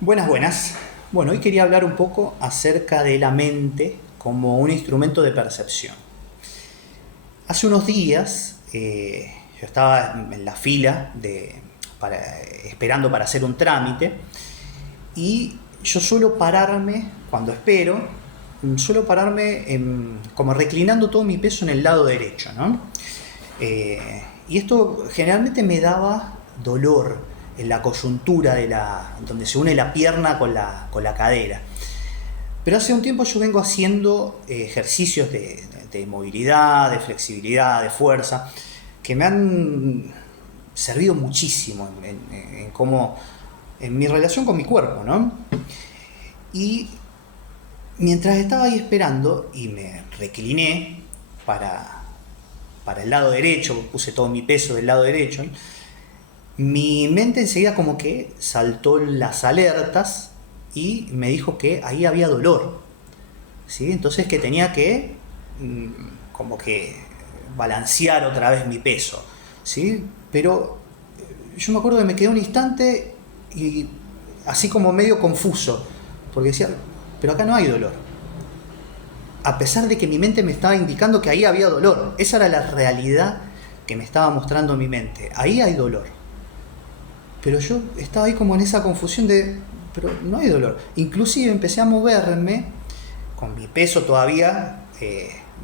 Buenas, buenas. Bueno, hoy quería hablar un poco acerca de la mente como un instrumento de percepción. Hace unos días yo estaba en la fila esperando para hacer un trámite y yo suelo pararme, cuando espero, suelo pararme como reclinando todo mi peso en el lado derecho, ¿no? Y esto generalmente me daba dolor en la coyuntura donde se une la pierna con la cadera. Pero hace un tiempo yo vengo haciendo ejercicios de movilidad, de flexibilidad, de fuerza, que me han servido muchísimo en mi relación con mi cuerpo, ¿no? Y mientras estaba ahí esperando y me recliné para, para el lado derecho, puse todo mi peso del lado derecho, mi mente enseguida como que saltó las alertas y me dijo que ahí había dolor, ¿sí? Entonces que tenía que como que balancear otra vez mi peso, ¿sí? Pero yo me acuerdo que me quedé un instante y así como medio confuso, porque decía, pero acá no hay dolor. A pesar de que mi mente me estaba indicando que ahí había dolor, esa era la realidad que me estaba mostrando mi mente, ahí hay dolor. Pero yo estaba ahí como en esa confusión pero no hay dolor. Inclusive empecé a moverme con mi peso todavía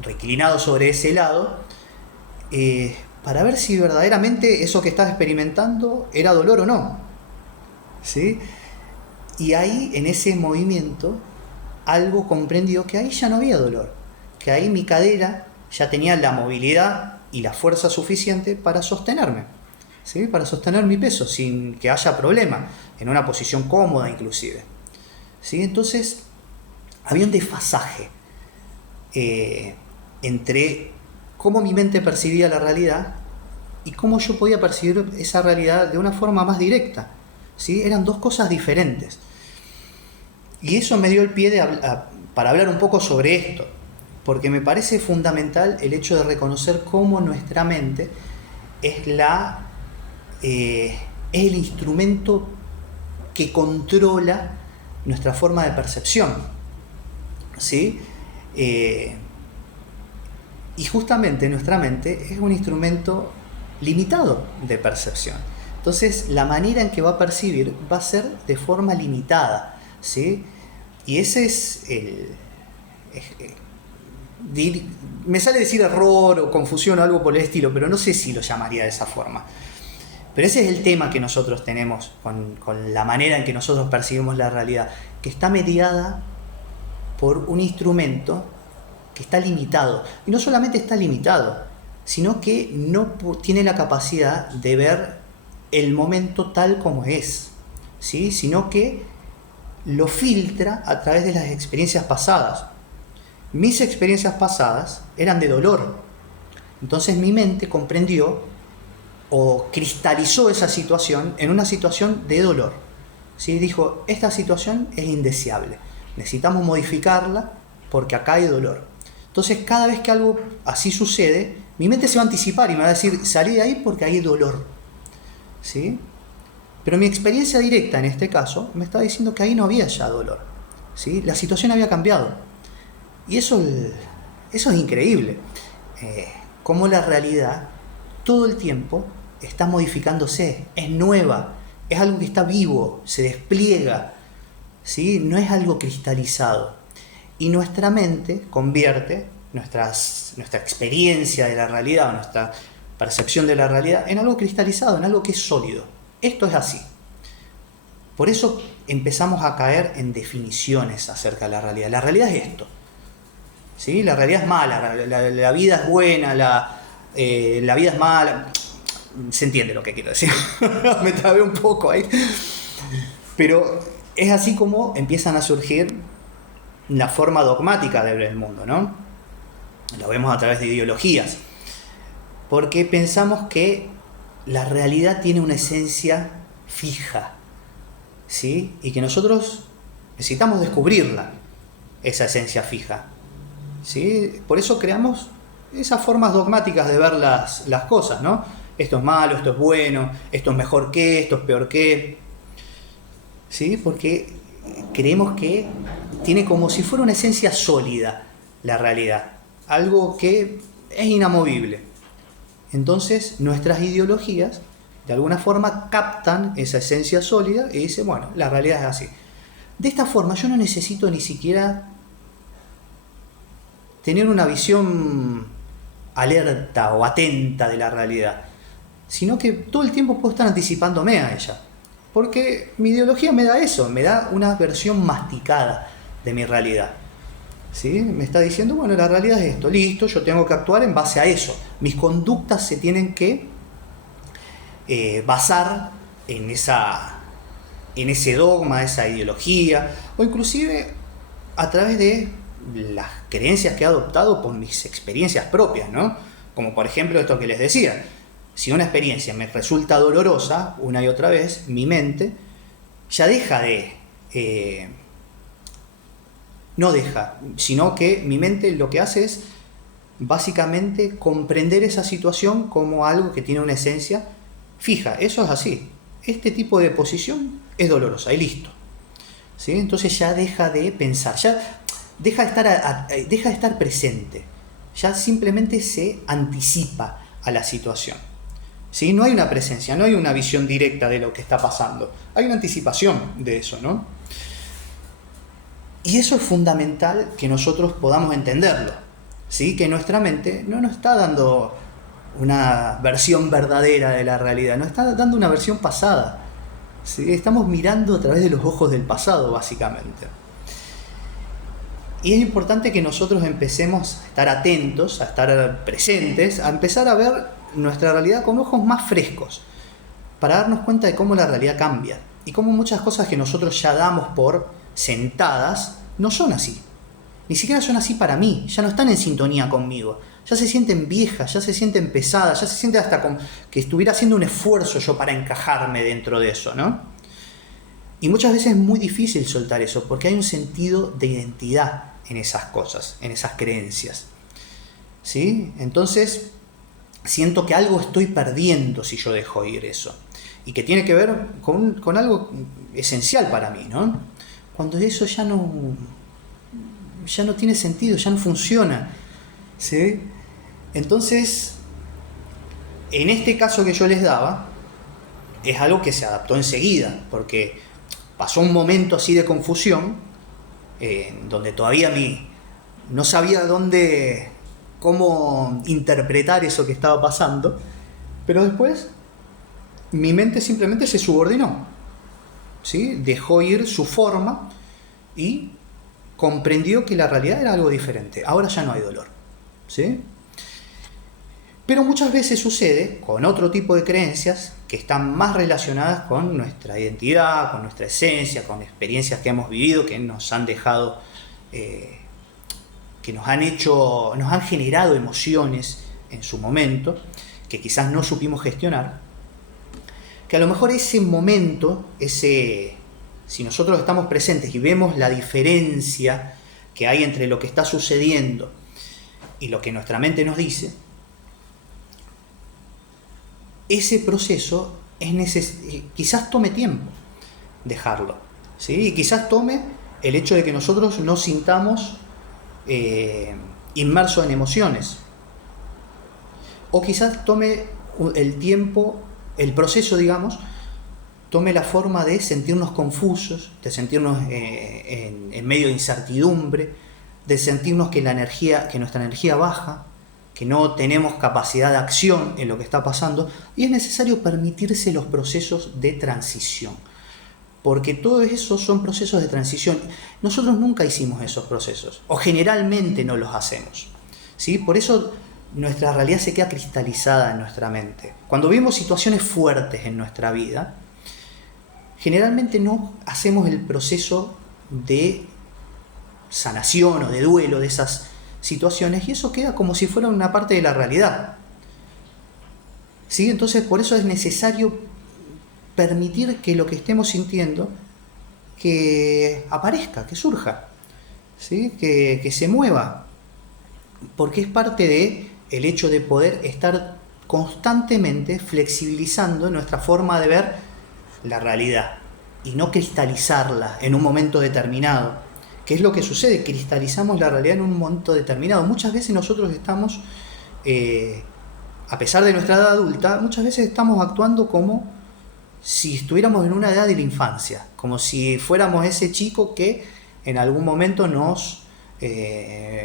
reclinado sobre ese lado, para ver si verdaderamente eso que estaba experimentando era dolor o no, ¿sí? Y ahí, en ese movimiento, algo comprendió que ahí ya no había dolor, que ahí mi cadera ya tenía la movilidad y la fuerza suficiente para sostenerme, ¿sí? Para sostener mi peso sin que haya problema, en una posición cómoda inclusive, ¿sí? Entonces había un desfasaje entre cómo mi mente percibía la realidad y cómo yo podía percibir esa realidad de una forma más directa, ¿sí? Eran dos cosas diferentes. Y eso me dio el pie para hablar un poco sobre esto, porque me parece fundamental el hecho de reconocer cómo nuestra mente es es el instrumento que controla nuestra forma de percepción, ¿sí? Y justamente nuestra mente es un instrumento limitado de percepción. Entonces, la manera en que va a percibir va a ser de forma limitada, ¿sí? Y ese es me sale decir error o confusión o algo por el estilo, pero no sé si lo llamaría de esa forma. Pero ese es el tema que nosotros tenemos con la manera en que nosotros percibimos la realidad, que está mediada por un instrumento que está limitado. Y no solamente está limitado, sino que no tiene la capacidad de ver el momento tal como es, ¿sí? Sino que lo filtra a través de las experiencias pasadas. Mis experiencias pasadas eran de dolor. Entonces mi mente comprendió o cristalizó esa situación en una situación de dolor, ¿sí? Dijo, esta situación es indeseable, necesitamos modificarla porque acá hay dolor. Entonces cada vez que algo así sucede, mi mente se va a anticipar y me va a decir, salí de ahí porque hay dolor, ¿sí? Pero mi experiencia directa en este caso me estaba diciendo que ahí no había ya dolor, ¿sí? La situación había cambiado. Y eso es increíble. Cómo la realidad todo el tiempo está modificándose, es nueva, es algo que está vivo, se despliega, ¿sí? No es algo cristalizado. Y nuestra mente convierte nuestra experiencia de la realidad, nuestra percepción de la realidad, en algo cristalizado, en algo que es sólido. Esto es así. Por eso empezamos a caer en definiciones acerca de la realidad. La realidad es esto, ¿sí? La realidad es mala, la vida es buena, la vida es mala. Se entiende lo que quiero decir. Me trabé un poco ahí. Pero es así como empiezan a surgir la forma dogmática de ver el mundo, ¿no? Lo vemos a través de ideologías. Porque pensamos que la realidad tiene una esencia fija, ¿sí? Y que nosotros necesitamos descubrirla, esa esencia fija, ¿sí? Por eso creamos esas formas dogmáticas de ver las cosas, ¿no? Esto es malo, esto es bueno, esto es mejor que, esto es peor que, ¿sí? Porque creemos que tiene como si fuera una esencia sólida la realidad, algo que es inamovible. Entonces nuestras ideologías de alguna forma captan esa esencia sólida y dicen, bueno, la realidad es así. De esta forma yo no necesito ni siquiera tener una visión alerta o atenta de la realidad, sino que todo el tiempo puedo estar anticipándome a ella. Porque mi ideología me da eso, me da una versión masticada de mi realidad. ¿Sí? Me está diciendo, bueno, la realidad es esto, listo, yo tengo que actuar en base a eso. Mis conductas se tienen que basar en ese dogma, esa ideología, o inclusive a través de las creencias que he adoptado por mis experiencias propias, ¿no? Como por ejemplo esto que les decía, si una experiencia me resulta dolorosa una y otra vez, mi mente ya deja de... no deja, sino que mi mente lo que hace es básicamente comprender esa situación como algo que tiene una esencia fija. Eso es así. Este tipo de posición es dolorosa y listo. ¿Sí? Entonces ya deja de pensar, ya deja de estar presente, ya simplemente se anticipa a la situación. ¿Sí? No hay una presencia, no hay una visión directa de lo que está pasando, hay una anticipación de eso, ¿no? Y eso es fundamental que nosotros podamos entenderlo, ¿sí? Que nuestra mente no nos está dando una versión verdadera de la realidad, nos está dando una versión pasada, ¿sí? Estamos mirando a través de los ojos del pasado, básicamente. Y es importante que nosotros empecemos a estar atentos, a estar presentes, a empezar a ver nuestra realidad con ojos más frescos, para darnos cuenta de cómo la realidad cambia y cómo muchas cosas que nosotros ya damos por sentadas no son así. Ni siquiera son así para mí, ya no están en sintonía conmigo, ya se sienten viejas, ya se sienten pesadas, ya se siente hasta como que estuviera haciendo un esfuerzo yo para encajarme dentro de eso, ¿no? Y muchas veces es muy difícil soltar eso, porque hay un sentido de identidad en esas cosas, en esas creencias, ¿sí? Entonces siento que algo estoy perdiendo si yo dejo ir eso, y que tiene que ver con algo esencial para mí, ¿no? Cuando eso ya no tiene sentido, ya no funciona, ¿sí? Entonces, en este caso que yo les daba, es algo que se adaptó enseguida, porque pasó un momento así de confusión, donde todavía no sabía cómo interpretar eso que estaba pasando, pero después mi mente simplemente se subordinó, ¿sí? Dejó ir su forma y comprendió que la realidad era algo diferente. Ahora ya no hay dolor, ¿sí? Pero muchas veces sucede con otro tipo de creencias que están más relacionadas con nuestra identidad, con nuestra esencia, con experiencias que hemos vivido, que nos han dejado, que nos han generado emociones en su momento, que quizás no supimos gestionar, que a lo mejor ese momento, si nosotros estamos presentes y vemos la diferencia que hay entre lo que está sucediendo y lo que nuestra mente nos dice, ese proceso quizás tome tiempo dejarlo, ¿sí? Y quizás tome el hecho de que nosotros nos sintamos inmersos en emociones, o quizás tome el tiempo, el proceso, digamos, tome la forma de sentirnos confusos, de sentirnos en medio de incertidumbre, de sentirnos que nuestra energía baja, que no tenemos capacidad de acción en lo que está pasando, y es necesario permitirse los procesos de transición, porque todo eso son procesos de transición. Nosotros nunca hicimos esos procesos, o generalmente no los hacemos, ¿sí? Por eso nuestra realidad se queda cristalizada en nuestra mente. Cuando vivimos situaciones fuertes en nuestra vida, generalmente no hacemos el proceso de sanación o de duelo de esas situaciones, y eso queda como si fuera una parte de la realidad, ¿sí? Entonces por eso es necesario permitir que lo que estemos sintiendo que aparezca, que surja, ¿sí? Que se mueva, porque es parte de el hecho de poder estar constantemente flexibilizando nuestra forma de ver la realidad, y no cristalizarla en un momento determinado. ¿Qué es lo que sucede? Cristalizamos la realidad en un momento determinado. Muchas veces nosotros estamos, a pesar de nuestra edad adulta, muchas veces estamos actuando como si estuviéramos en una edad de la infancia, como si fuéramos ese chico que en algún momento nos,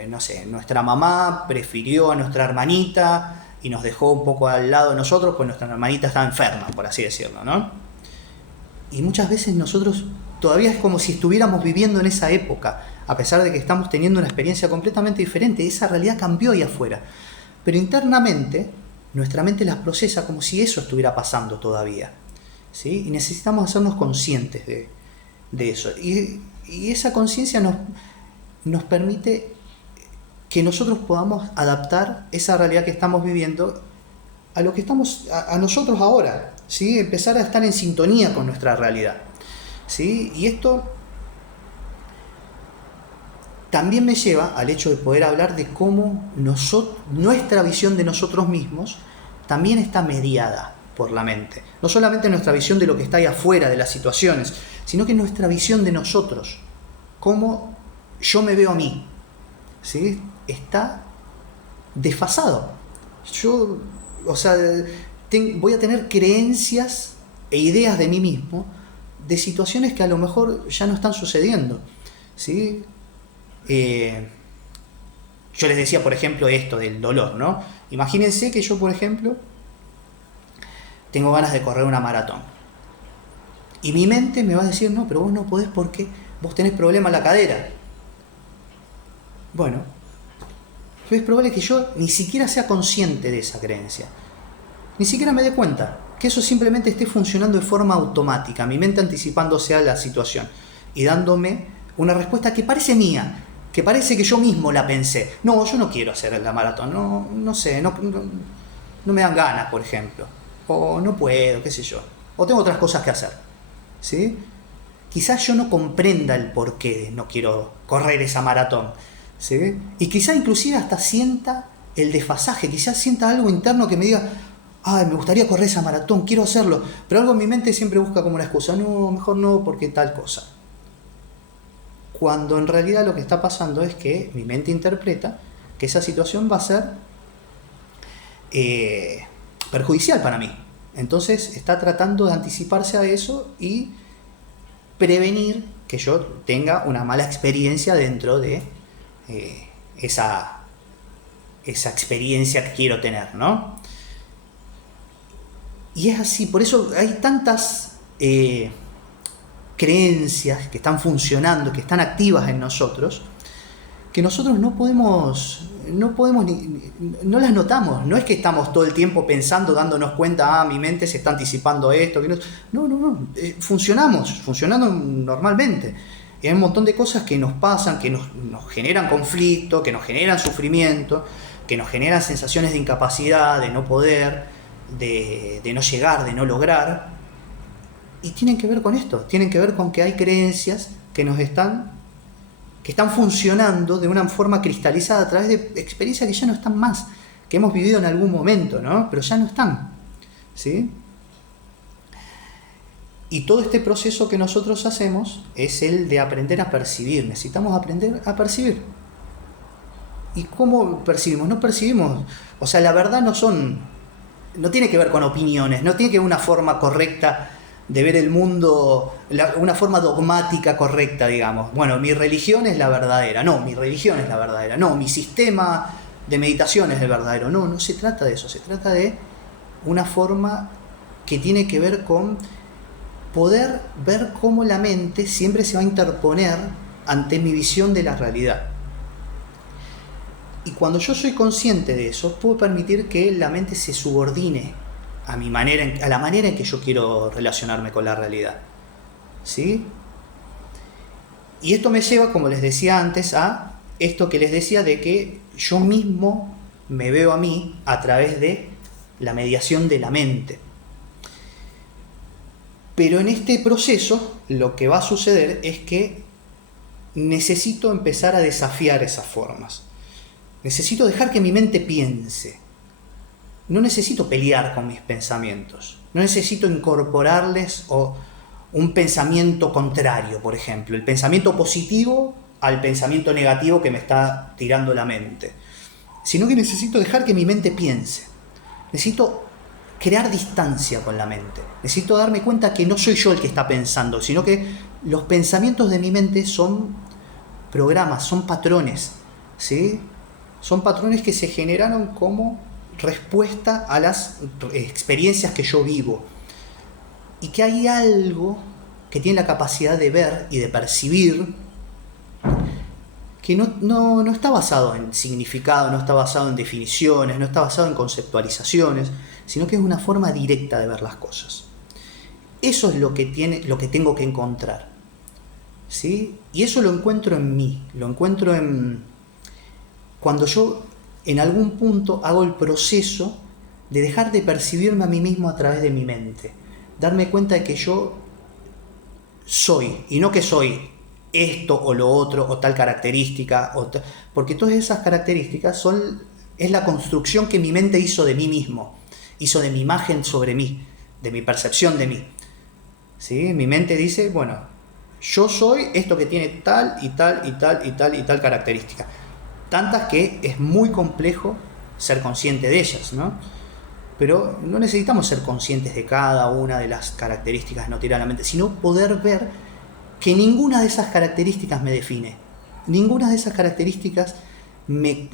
no sé, nuestra mamá prefirió a nuestra hermanita y nos dejó un poco al lado de nosotros, pues nuestra hermanita estaba enferma, por así decirlo, ¿no? Y muchas veces nosotros todavía es como si estuviéramos viviendo en esa época, a pesar de que estamos teniendo una experiencia completamente diferente. Esa realidad cambió ahí afuera, pero internamente nuestra mente las procesa como si eso estuviera pasando todavía, ¿sí? Y necesitamos hacernos conscientes de eso. Y esa conciencia nos permite que nosotros podamos adaptar esa realidad que estamos viviendo a lo que estamos, a nosotros ahora, ¿sí? Empezar a estar en sintonía con nuestra realidad, ¿sí? Y esto también me lleva al hecho de poder hablar de cómo nuestra visión de nosotros mismos también está mediada por la mente. No solamente nuestra visión de lo que está ahí afuera, de las situaciones, sino que nuestra visión de nosotros, cómo yo me veo a mí, ¿sí? Está desfasado. Yo, o sea, voy a tener creencias e ideas de mí mismo de situaciones que a lo mejor ya no están sucediendo, ¿sí? Yo les decía, por ejemplo, esto del dolor, ¿no? Imagínense que yo, por ejemplo, tengo ganas de correr una maratón. Y mi mente me va a decir, no, pero vos no podés porque vos tenés problema en la cadera. Bueno, es probable que yo ni siquiera sea consciente de esa creencia. Ni siquiera me dé cuenta. Que eso simplemente esté funcionando de forma automática. Mi mente anticipándose a la situación. Y dándome una respuesta que parece mía. Que parece que yo mismo la pensé. No, yo no quiero hacer la maratón. No sé, no me dan ganas, por ejemplo. O no puedo, qué sé yo. O tengo otras cosas que hacer, ¿sí? Quizás yo no comprenda el porqué de no quiero correr esa maratón, ¿sí? Y quizás inclusive hasta sienta el desfasaje. Quizás sienta algo interno que me diga, ay, me gustaría correr esa maratón, quiero hacerlo. Pero algo en mi mente siempre busca como una excusa. No, mejor no, porque tal cosa. Cuando en realidad lo que está pasando es que mi mente interpreta que esa situación va a ser perjudicial para mí. Entonces está tratando de anticiparse a eso y prevenir que yo tenga una mala experiencia dentro de esa experiencia que quiero tener, ¿no? Y es así, por eso hay tantas creencias que están funcionando, que están activas en nosotros, que nosotros no podemos no las notamos. No es que estamos todo el tiempo pensando, dándonos cuenta, mi mente se está anticipando esto. No. Funcionando normalmente. Y hay un montón de cosas que nos pasan, que nos generan conflicto, que nos generan sufrimiento, que nos generan sensaciones de incapacidad, de no poder, de no llegar, de no lograr. Y tienen que ver con esto, tienen que ver con que hay creencias que están funcionando de una forma cristalizada a través de experiencias que ya no están más, que hemos vivido en algún momento, ¿no? Pero ya no están, ¿sí? Y todo este proceso que nosotros hacemos es el de aprender a percibir. Necesitamos aprender a percibir. ¿Y cómo percibimos? No percibimos, o sea, la verdad no tiene que ver con opiniones, no tiene que ver una forma correcta de ver el mundo, una forma dogmática correcta, digamos. Bueno, mi religión es la verdadera. No, mi religión es la verdadera. No, mi sistema de meditación es el verdadero. No se trata de eso. Se trata de una forma que tiene que ver con poder ver cómo la mente siempre se va a interponer ante mi visión de la realidad. Y cuando yo soy consciente de eso, puedo permitir que la mente se subordine a la manera en que yo quiero relacionarme con la realidad, ¿sí? Y esto me lleva, como les decía antes, a esto que les decía de que yo mismo me veo a mí a través de la mediación de la mente. Pero en este proceso lo que va a suceder es que necesito empezar a desafiar esas formas. Necesito dejar que mi mente piense. No necesito pelear con mis pensamientos. No necesito incorporarles o un pensamiento contrario, por ejemplo, el pensamiento positivo al pensamiento negativo que me está tirando la mente, sino que necesito dejar que mi mente piense. Necesito crear distancia con la mente. Necesito darme cuenta que no soy yo el que está pensando, sino que los pensamientos de mi mente son programas, son patrones, ¿sí? Son patrones que se generaron como respuesta a las experiencias que yo vivo. Y que hay algo que tiene la capacidad de ver y de percibir que no está basado en significado, no está basado en definiciones, no está basado en conceptualizaciones, sino que es una forma directa de ver las cosas. Eso es lo que tengo que encontrar, ¿sí? Y eso lo encuentro en mí, lo encuentro en cuando yo en algún punto hago el proceso de dejar de percibirme a mí mismo a través de mi mente, darme cuenta de que yo soy, y no que soy esto o lo otro, o tal característica, porque todas esas características es la construcción que mi mente hizo de mí mismo, hizo de mi imagen sobre mí, de mi percepción de mí. ¿Sí? Mi mente dice, bueno, yo soy esto que tiene tal y tal y tal y tal y tal característica. Tantas que es muy complejo ser consciente de ellas, ¿no? Pero no necesitamos ser conscientes de cada una de las características no tirar a la mente, sino poder ver que ninguna de esas características me define. Ninguna de esas características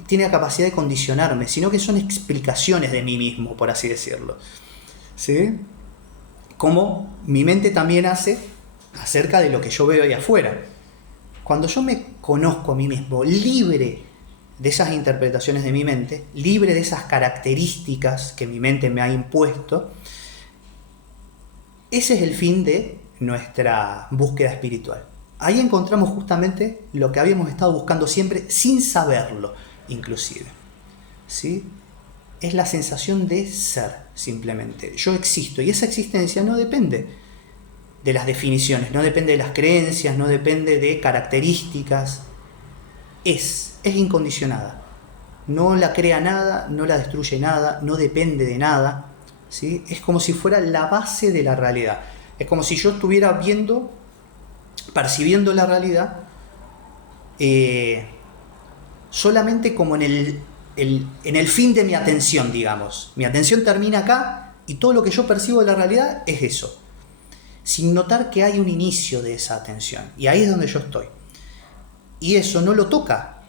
tiene la capacidad de condicionarme, sino que son explicaciones de mí mismo, por así decirlo. ¿Sí? Como mi mente también hace acerca de lo que yo veo ahí afuera. Cuando yo me conozco a mí mismo, libre de esas interpretaciones de mi mente, libre de esas características que mi mente me ha impuesto, ese es el fin de nuestra búsqueda espiritual. Ahí encontramos justamente lo que habíamos estado buscando siempre sin saberlo, inclusive. ¿Sí? Es la sensación de ser, simplemente. Yo existo, y esa existencia no depende de las definiciones, no depende de las creencias, no depende de características. Es incondicionada. No la crea nada, no la destruye nada, no depende de nada. ¿Sí? Es como si fuera la base de la realidad. Es como si yo estuviera percibiendo la realidad solamente como en el fin de mi atención, digamos. Mi atención termina acá y todo lo que yo percibo de la realidad es eso, sin notar que hay un inicio de esa atención. Y ahí es donde yo estoy. Y eso no lo toca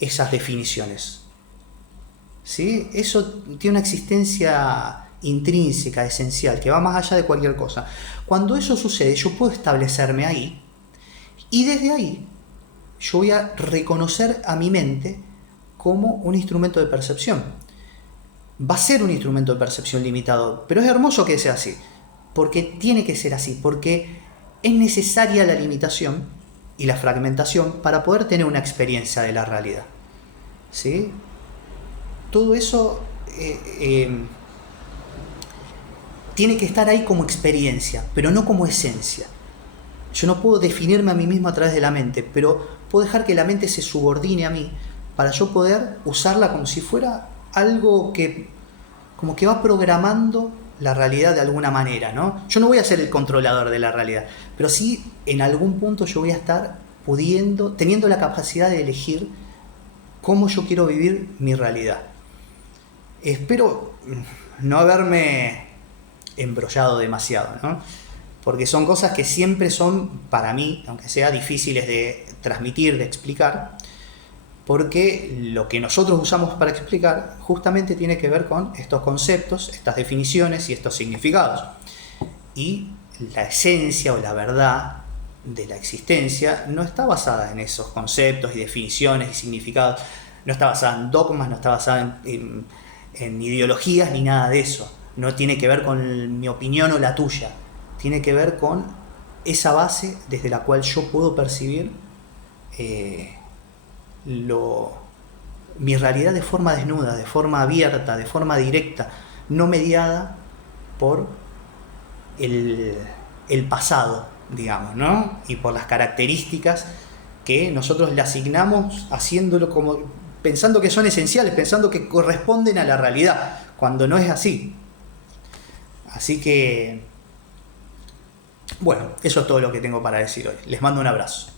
esas definiciones. ¿Sí? Eso tiene una existencia intrínseca, esencial, que va más allá de cualquier cosa. Cuando eso sucede, yo puedo establecerme ahí, y desde ahí yo voy a reconocer a mi mente como un instrumento de percepción. Va a ser un instrumento de percepción limitado, pero es hermoso que sea así, porque tiene que ser así, porque es necesaria la limitación y la fragmentación para poder tener una experiencia de la realidad. ¿Sí? Todo eso tiene que estar ahí como experiencia, pero no como esencia. Yo no puedo definirme a mí mismo a través de la mente, pero puedo dejar que la mente se subordine a mí para yo poder usarla como si fuera algo que como que va programando la realidad de alguna manera, ¿no? Yo no voy a ser el controlador de la realidad, pero sí en algún punto yo voy a estar teniendo la capacidad de elegir cómo yo quiero vivir mi realidad. Espero no haberme embrollado demasiado, ¿no? Porque son cosas que siempre son, para mí, aunque sea difíciles de transmitir, de explicar, porque lo que nosotros usamos para explicar justamente tiene que ver con estos conceptos, estas definiciones y estos significados. Y la esencia o la verdad de la existencia no está basada en esos conceptos y definiciones y significados, no está basada en dogmas, no está basada en ideologías ni nada de eso. No tiene que ver con mi opinión o la tuya, tiene que ver con esa base desde la cual yo puedo percibir mi realidad de forma desnuda, de forma abierta, de forma directa, no mediada por el pasado, digamos, ¿no? Y por las características que nosotros le asignamos, haciéndolo como pensando que son esenciales, pensando que corresponden a la realidad, cuando no es así. Así que Bueno, eso es todo lo que tengo para decir hoy. Les mando un abrazo.